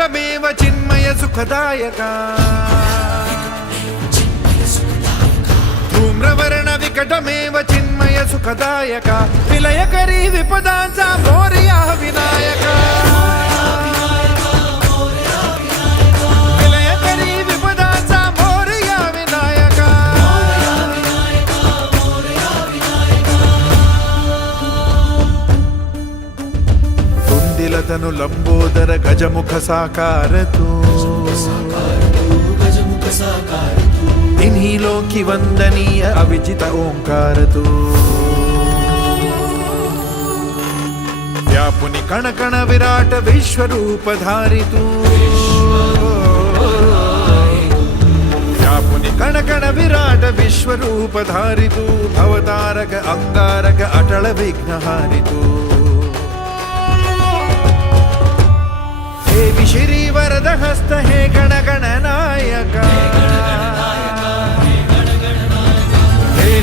विकटमेव चिन्मय सुखदायका धूम्रवर्ण विकटमेव चिन्मय सुखदायका विलयकरी विपदांचा मोरया विनायका विलयकरी विपदांचा मोरया विनायका तुंदिलतनु लंबोदर गजमुख साकार तू तिन्ही लोकी वंदनीय अविजित ओंकार तू व्यापुनी कण कण विराट विश्वरूप धारी तू व्यापुनी कण कण विराट विश्वरूप धारी तू भवतारक अंगारक अटल विघ्नहारी तू हे विशिरी वरद हस्त हे गण गण नायका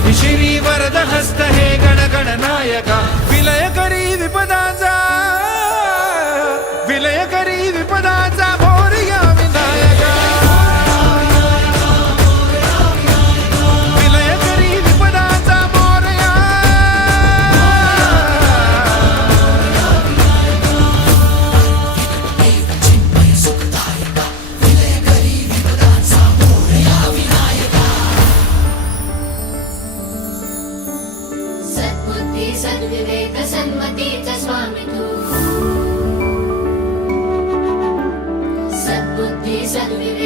विशिरी वरद हस्त हे गण गण नायका विलयकरी विपदाचा मोरया विनायका विलयकरी विपदाचा मोरया सद्विवेक सन्मतीचा स्वामी तू सद्बुद्धी सद्विवेक